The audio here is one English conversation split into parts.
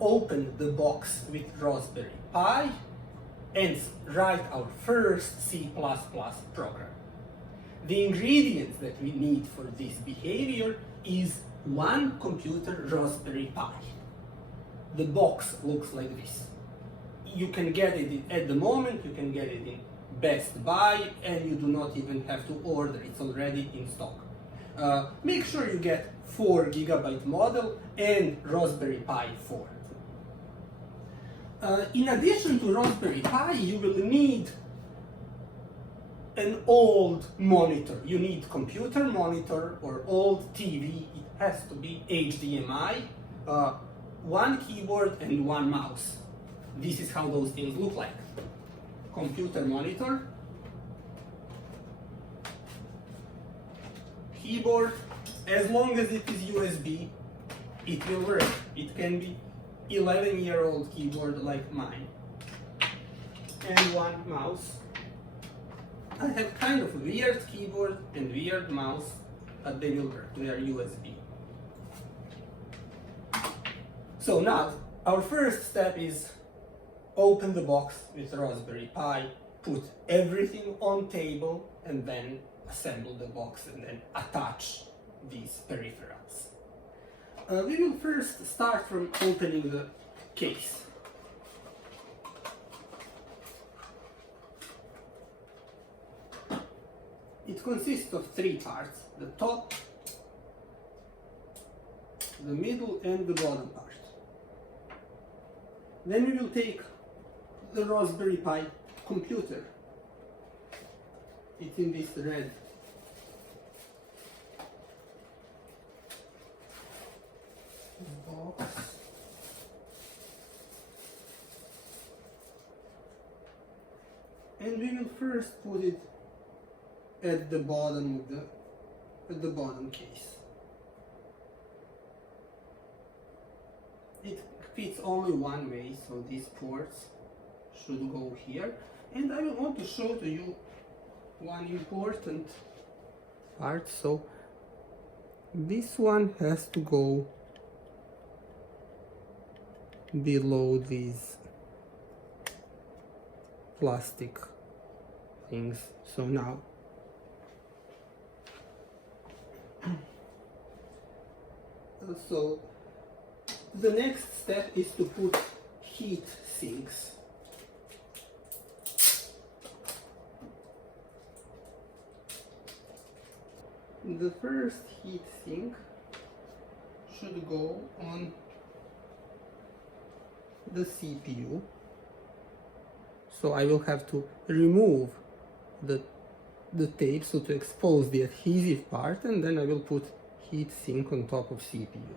open the box with Raspberry Pi and write our first C++ program. The ingredients that we need for this behavior is one computer Raspberry Pi. The box looks like this. You can get it at the moment, you can get it in Best Buy, and you do not even have to order, it's already in stock. Make sure you get 4 GB model and Raspberry Pi 4. In addition to Raspberry Pi, you will need an old monitor. You need computer monitor or old TV. It has to be HDMI, one keyboard and one mouse. This is how those things look like. Computer monitor, keyboard. As long as it is USB, it will work. It can be 11-year-old keyboard like mine. And one mouse. I have kind of weird keyboard and weird mouse, but they will work. They are USB. So now, our first step is open the box with Raspberry Pi, put everything on table, and then assemble the box and then attach these peripherals. We will first start from opening the case. It consists of 3 parts: the top, the middle, and the bottom part. Then we will take the Raspberry Pi computer. It's in this red box. And we will first put it at the bottom of the bottom case. It fits only one way, so these ports should go here. And I will want to show to you one important part. So this one has to go below these plastic things. So now so the next step is to put heat sinks. The first heat sink should go on the CPU. So I will have to remove the tape, so to expose the adhesive part, and then I will put heat sink on top of CPU.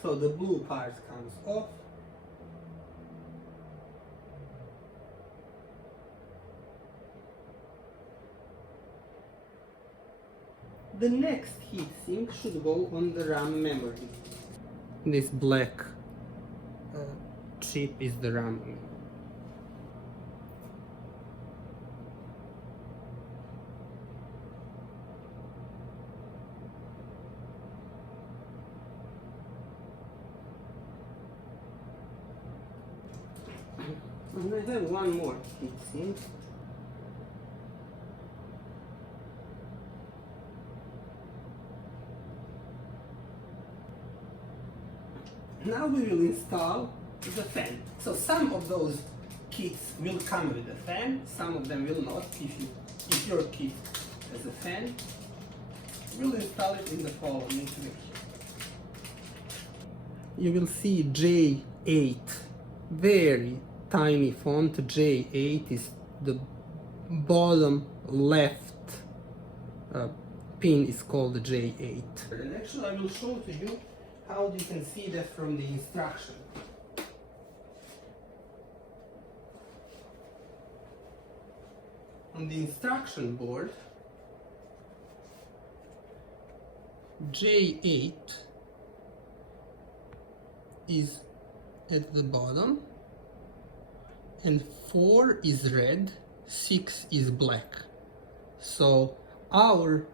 So the blue part comes off. The next heatsink should go on the RAM memory. This black chip is the RAM memory. And I have one more heatsink. Now we will install the fan. So some of those kits will come with a fan, some of them will not. If your kit has a fan, we'll install it in the following way. You will see J8, very tiny font. J8 is the bottom left pin is called J8. And actually I will show to you how you can see that from the instruction. On the instruction board, J8 is at the bottom, and 4 is red, 6 is black. So our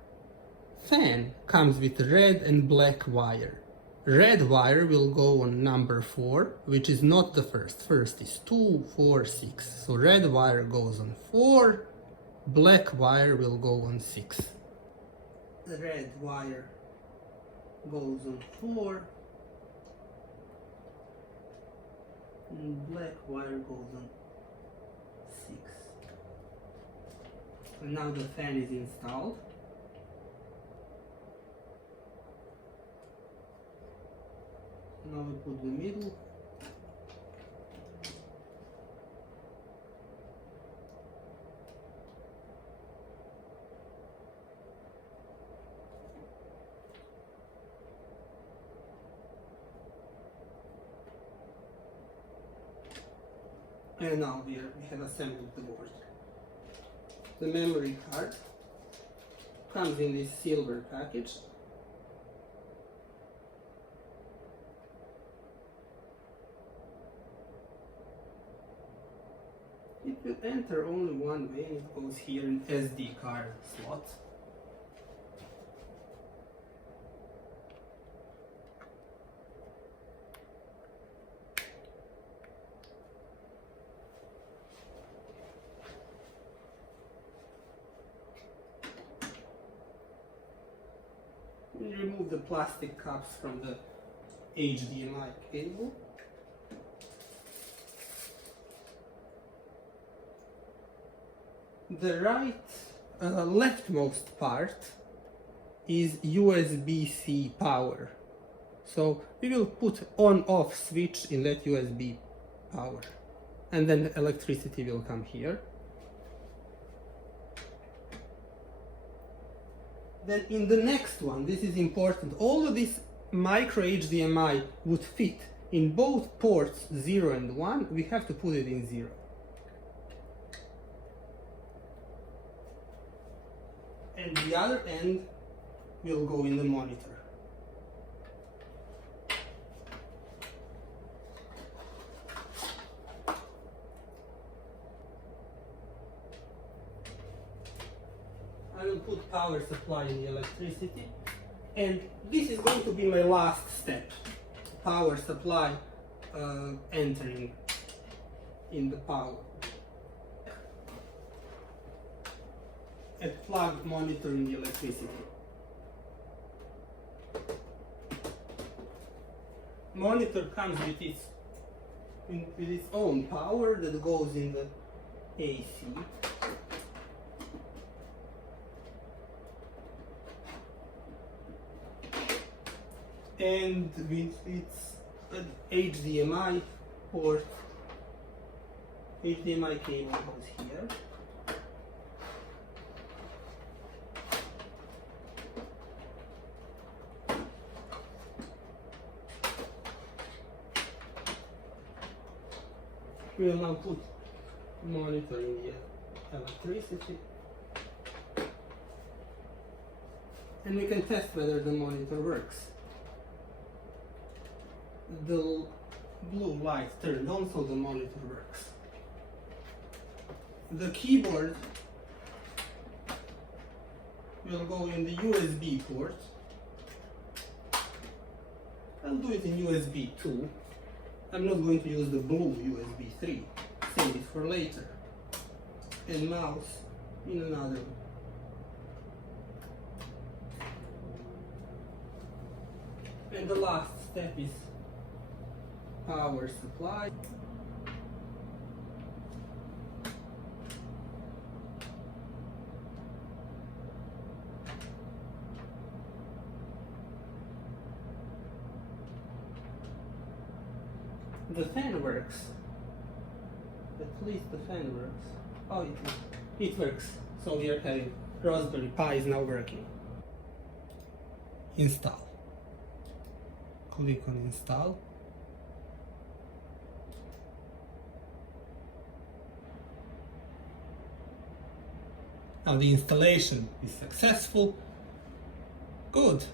fan comes with red and black wire. Red wire will go on number 4, which is not the first. First is 2, 4, 6. So red wire goes on 4, black wire will go on 6. The red wire goes on 4, and black wire goes on 6. And now the fan is installed. Now we put the middle. And now we have assembled the board. The memory card comes in this silver package. It will enter only one way, and it goes here in SD card slot. We remove the plastic cups from the HDMI cable. The leftmost part is USB-C power. So we will put on-off switch in that USB power, and then the electricity will come here. Then in the next one, this is important, all of this micro HDMI would fit in both ports 0 and 1. We have to put it in 0. And the other end will go in the monitor. I will put power supply in the electricity, and this is going to be my last step. Power supply entering in the power. A plug monitoring the electricity. Monitor comes with its own power that goes in the AC. And with its HDMI port, HDMI cable goes here. We will now put monitor in the electricity, and we can test whether the monitor works. The blue light turned on, so the monitor works. The keyboard will go in the USB port. I'll do it in USB 2. I'm not going to use the blue USB 3, save it for later. And mouse in another one. And the last step is power supply. The fan works. At least the fan works. Oh, it works. So we are having Raspberry Pi is now working. Install. Click on install. Now the installation is successful. Good.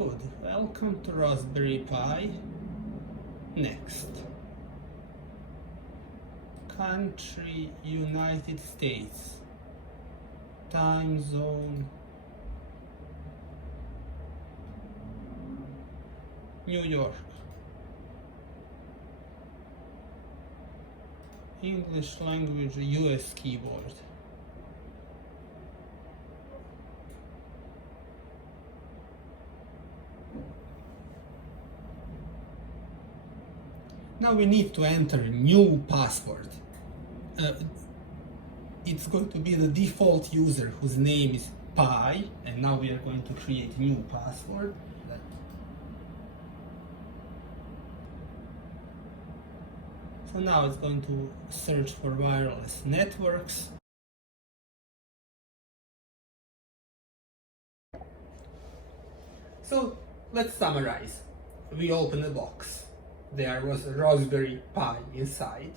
Good. Welcome to Raspberry Pi. Next. Country, United States. Time zone, New York. English language, US keyboard. Now we need to enter a new password. It's going to be the default user whose name is Pi, and now we are going to create a new password. So now it's going to search for wireless networks. So let's summarize. We open the box. There was a Raspberry Pi inside.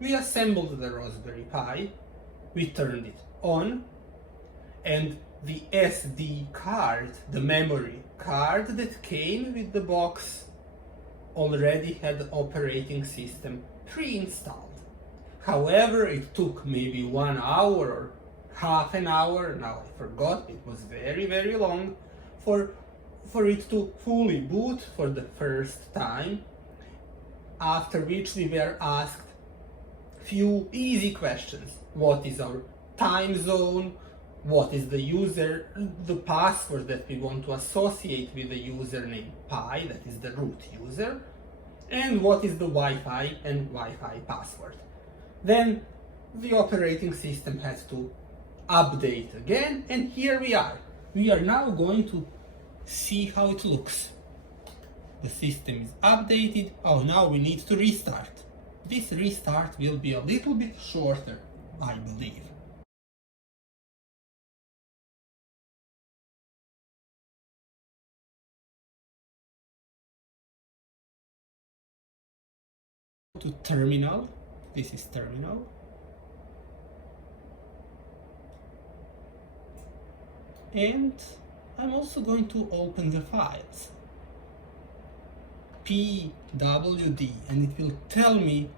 We assembled the Raspberry Pi. We turned it on, and the SD card, the memory card that came with the box, already had the operating system pre-installed. However, it took maybe 1 hour or half an hour, now I forgot, it was very, very long, for it to fully boot for the first time, after which we were asked few easy questions. What is our time zone? What is the password that we want to associate with the username Pi, that is the root user, and what is the Wi-Fi and Wi-Fi password. Then the operating system has to update again, and here we are. We are now going to see how it looks. The system is updated. Oh, now we need to restart. This restart will be a little bit shorter, I believe. To terminal. This is terminal. And I'm also going to open the files. pwd, and it will tell me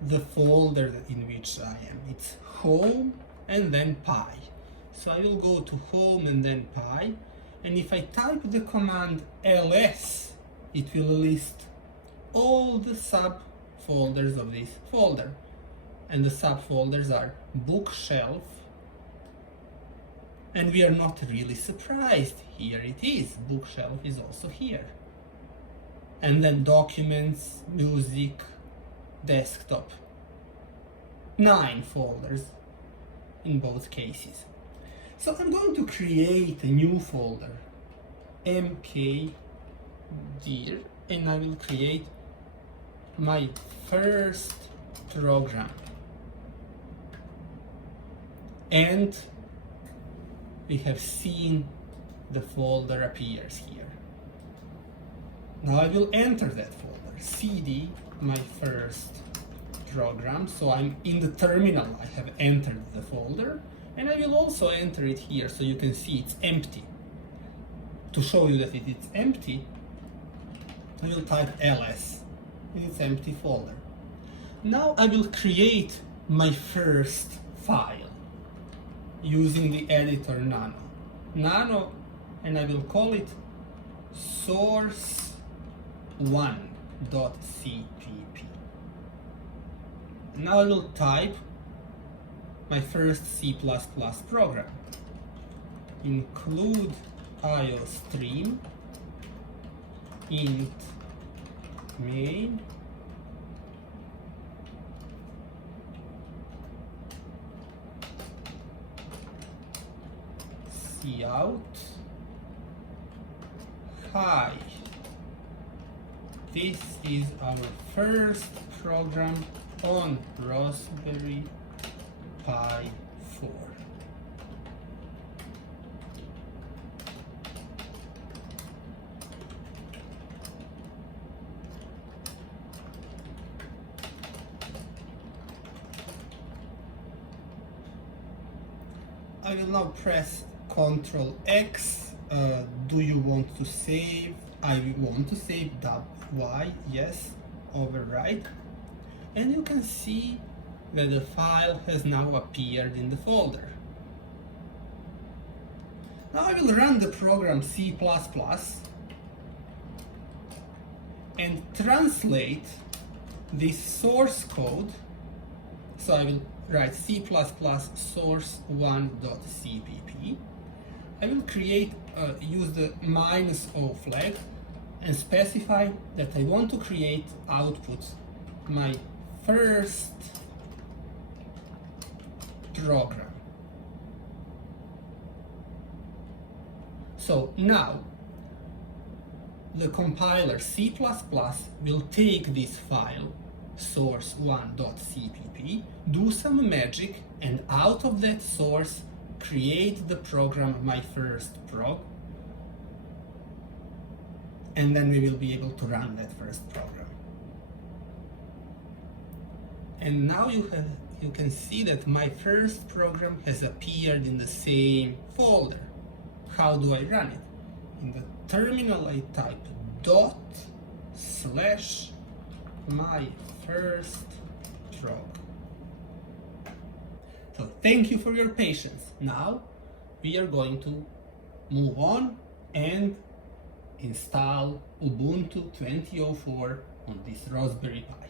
the folder in which I am. It's home and then Pi. So I will go to home and then Pi, and if I type the command ls, it will list all the subfolders of this folder, and the subfolders are bookshelf, and we are not really surprised. Here it is, bookshelf is also here. And then documents, music, desktop. 9 folders in both cases. So I'm going to create a new folder, mkdir, and I will create my first program. And we have seen the folder appears here. Now I will enter that folder, cd, my first program. So I'm in the terminal, I have entered the folder, and I will also enter it here so you can see it's empty. To show you that it is empty, I will type ls, and it's empty folder. Now I will create my first file using the editor nano, and I will call it source1.cpp. Now I will type my first C++ program. Include iostream int main cout. Hi, this is our first program on Raspberry Pi 4. I will now press Ctrl X do you want to save? I want to save y, yes, overwrite. And you can see that the file has now appeared in the folder. Now I will run the program C++ and translate this source code. So I will write C++ source1.cpp. I will use the -o flag and specify that I want to create output my first program. So now the compiler C++ will take this file source1.cpp, do some magic, and out of that source create the program my first prog, and then we will be able to run that first program. And now you can see that my first program has appeared in the same folder. How do I run it? In the terminal I type /my first prog. So thank you for your patience. Now we are going to move on and install Ubuntu 20.04 on this Raspberry Pi.